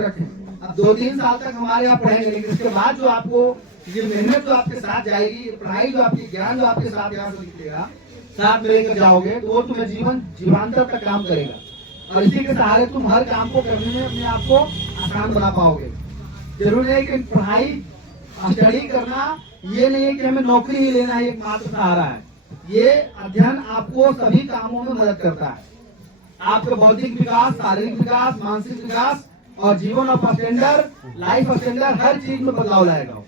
रखें। अब 2-3 साल तक हमारे यहाँ पढ़ेंगे, लेकिन इसके बाद जो आपको ये मेहनत जो आपके साथ जाएगी, पढ़ाई जो आपकी ज्ञान जो आपके साथ यहाँ से निकलेगा, साथ में लेकर जाओगे तो वो तुम्हें जीवांतर तक काम करेगा और इसी के सहारे तुम हर काम को करने में अपने आप को आसान बना पाओगे। जरूरी है कि पढ़ाई स्टडी करना ये नहीं है कि हमें नौकरी ही लेना है एकमात्र सहारा है। ये अध्ययन आपको सभी कामों में मदद करता है। आपका बौद्धिक विकास, शारीरिक विकास, मानसिक विकास और जीवन ऑफ स्टैंडर्ड, लाइफ स्टैंडर्ड, हर चीज में बदलाव लाएगा।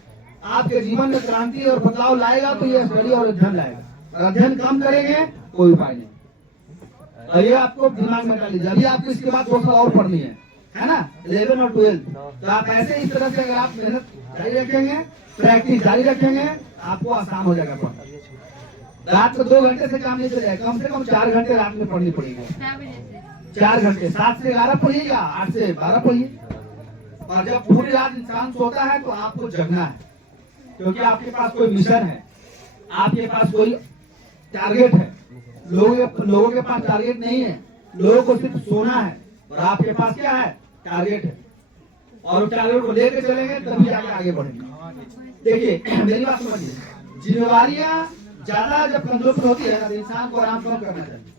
आपके जीवन में क्रांति और बदलाव लाएगा तो ये स्टडी और अध्ययन लाएगा। और अध्ययन कम करेंगे कोई उपाय नहीं। और ये आपको दिमाग में डाल लीजिए। अभी आपको इसके बाद 2 साल और पढ़नी है ना, 11 और 12। तो आप ऐसे इस तरह से अगर आप मेहनत जारी रखेंगे, प्रैक्टिस जारी रखेंगे, आपको आसान हो जाएगा पढ़ना। रात को 2 घंटे से काम नहीं चलेगा, कम से कम 4 घंटे रात में पढ़नी पड़ेगी। 4 घंटे, 7 से 11 पढ़िएगा, 8 से 12 पढ़िए। और जब पूरी रात इंसान सोता है तो आपको जगना है, क्योंकि आपके पास कोई मिशन है, आपके पास कोई टारगेट है। लोगों के पास टारगेट नहीं है, लोगों को सिर्फ सोना है। और आपके पास क्या है? टारगेट है। और उस टारगेट को लेकर चलेंगे तभी आगे बढ़ेंगे। देखिए मेरी बात समझिए, जिम्मेवारियां ज्यादा जब कंधों पर होती है तो इंसान को आराम कम करना चाहिए।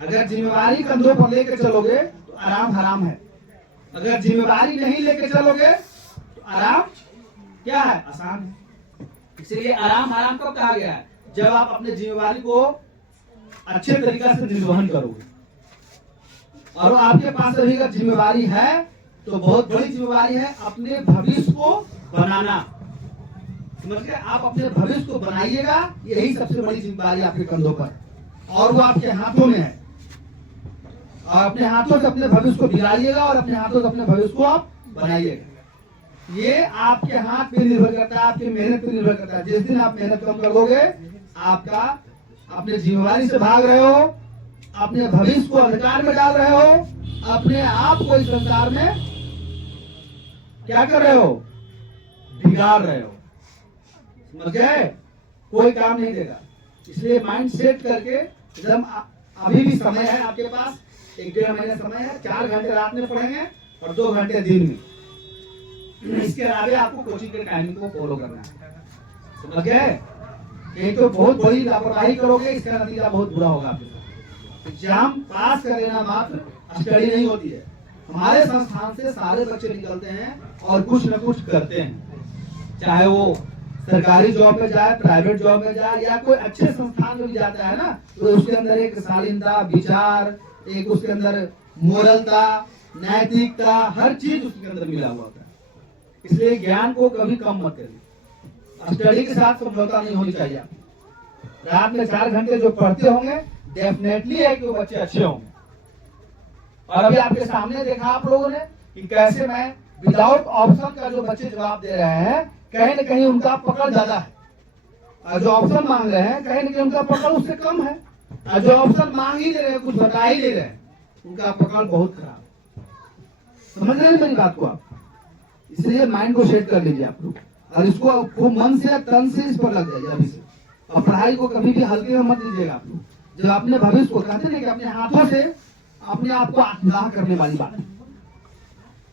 अगर जिम्मेवारी कंधों पर लेकर चलोगे तो आराम हराम है। अगर जिम्मेवारी नहीं लेकर चलोगे तो आराम क्या है? आसान है। इसलिए आराम हराम कब कहा गया है? जब आप अपने जिम्मेवारी को अच्छे तरीके से निर्वहन करोगे। और आपके पास अभी अगर जिम्मेवारी है तो बहुत बड़ी जिम्मेवारी है, अपने भविष्य को बनाना। समझ गए? आप अपने भविष्य को बनाइएगा, यही सबसे बड़ी जिम्मेवारी आपके कंधों पर, और वो आपके हाथों में है। और अपने हाथों से अपने भविष्य को बिगाड़िएगा और अपने हाथों से अपने भविष्य को आप बनाइएगा। ये आपके हाथ पे निर्भर करता है, आपकी मेहनत पे निर्भर करता है। जिस दिन आप मेहनत कम कर लोगे, आपका अपने जिम्मेवारी से भाग रहे हो, अपने भविष्य को अंधकार में डाल रहे हो, अपने आप को इस संसार में क्या कर रहे हो? बिगाड़ रहे हो। समझ गए? कोई काम नहीं देगा। इसलिए माइंड सेट करके एकदम अभी भी समय है आपके पास, 1-1.5 महीने समय है। 4 घंटे रात में पढ़ेंगे और 2 घंटे दिन में। इसके अलावा आपको कोचिंग के टाइमिंग को फॉलो करना है। समझ गए? एक तो बहुत बड़ी लापरवाही करोगे, इसका नतीजा बहुत बुरा होगा आपके साथ। एग्जाम पास कर लेना मात्र स्टडी नहीं होती है। हमारे संस्थान से सारे बच्चे निकलते हैं और कुछ न कुछ करते हैं, चाहे वो सरकारी जॉब में जाए, प्राइवेट जॉब में जाए, या कोई अच्छे संस्थान में भी जाता है ना, तो उसके अंदर एक शालीनता, विचार, एक उसके अंदर मोरलता, नैतिकता, हर चीज उसके अंदर मिला हुआ होता है। इसलिए ज्ञान को कभी कम मत करिए। स्टडी के साथ समझौता नहीं होनी चाहिए। रात में 4 घंटे जो पढ़ते होंगे, डेफिनेटली है कि वो बच्चे अच्छे होंगे। और अभी आपके सामने देखा आप लोगों ने कि कैसे मैं विदाउट ऑप्शन का जो बच्चे जवाब दे रहे हैं, कहीं न कहीं उनका पकड़ ज्यादा है। और जो ऑप्शन मांग रहे हैं, कहीं न कहीं उनका पकड़ उससे कम है। और जो ऑप्शन मांग ही दे रहे हैं, कुछ बता ही दे रहे हैं, उनका पकड़ बहुत खराब है। समझ रहे हैं मेरी बात को आप? इसलिए माइंड को सेट कर लीजिए आप लोग, और इसको खूब मन से तन से इस पर लग जाइए अभी से। और पढ़ाई को कभी भी हल्के में मत लीजिएगा आप लोग। जब अपने भविष्य को कहते हैं कि अपने हाथों से अपने आप को आत्मदाह करने वाली बात है।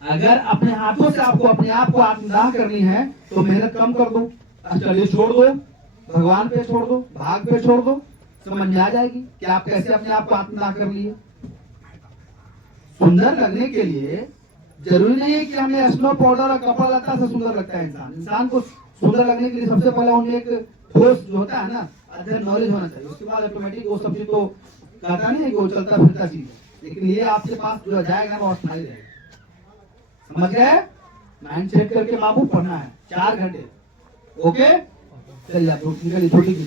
अगर अपने हाथों से आपको अपने आप को आत्मदाह करनी है तो मेहनत कम कर दो, स्टडी छोड़ दो, भगवान पे छोड़ दो, भाग पे छोड़ दो। समझ में आ जाएगी कि आप कैसे अपने आप को आत्मदाह कर लिए। सुंदर लगने के लिए जरूरी नहीं है कि हमें स्नो पाउडर और कपड़ा लता से सुंदर लगता है। इंसान को सुंदर लगने के लिए सबसे पहले उन्हें एक ठोस जो होता है ना, अध्ययन नॉलेज होना चाहिए। उसके बाद ऑटोमेटिक वो सब चीज तो कहता नहीं है कि वो चलता फिरता चीज है, लेकिन ये आपके पास जो जाएगा वो अस्थायी रहेगा। समझ गए? माइंड सेट करके बाबू पढ़ना है 4 घंटे। ओके, चलिए आप लोग निकलिए।